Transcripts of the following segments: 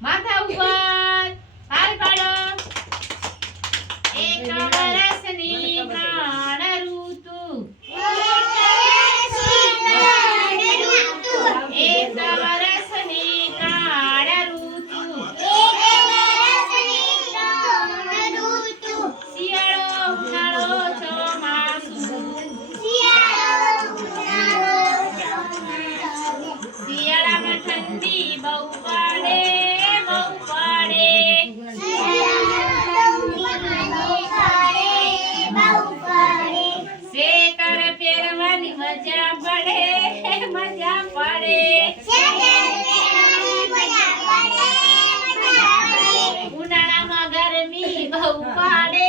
માથા ઉપર હાલ પાડો એક વરસની પ્રાણ ઋતુ એક વરસની પ્રાણ ઋતુ શિયાળો ઉનાળો ચોમાસું શિયાળામાં ઠંડી બહુ પડે સ્વેટર પહેરવાની મજા પડે ઉનાળામાં ગરમી બહુ પડે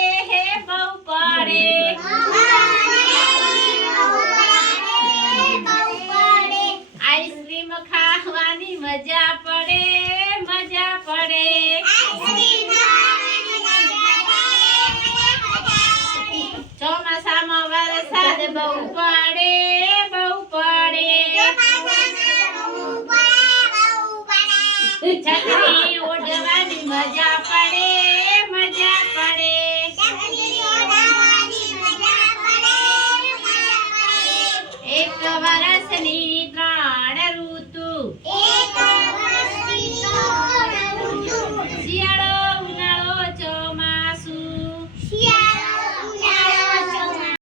આઈસ્ક્રીમ ખાવાની મજા પડે ચોમાસામાં વરસાદ બહુ પડે છત્રી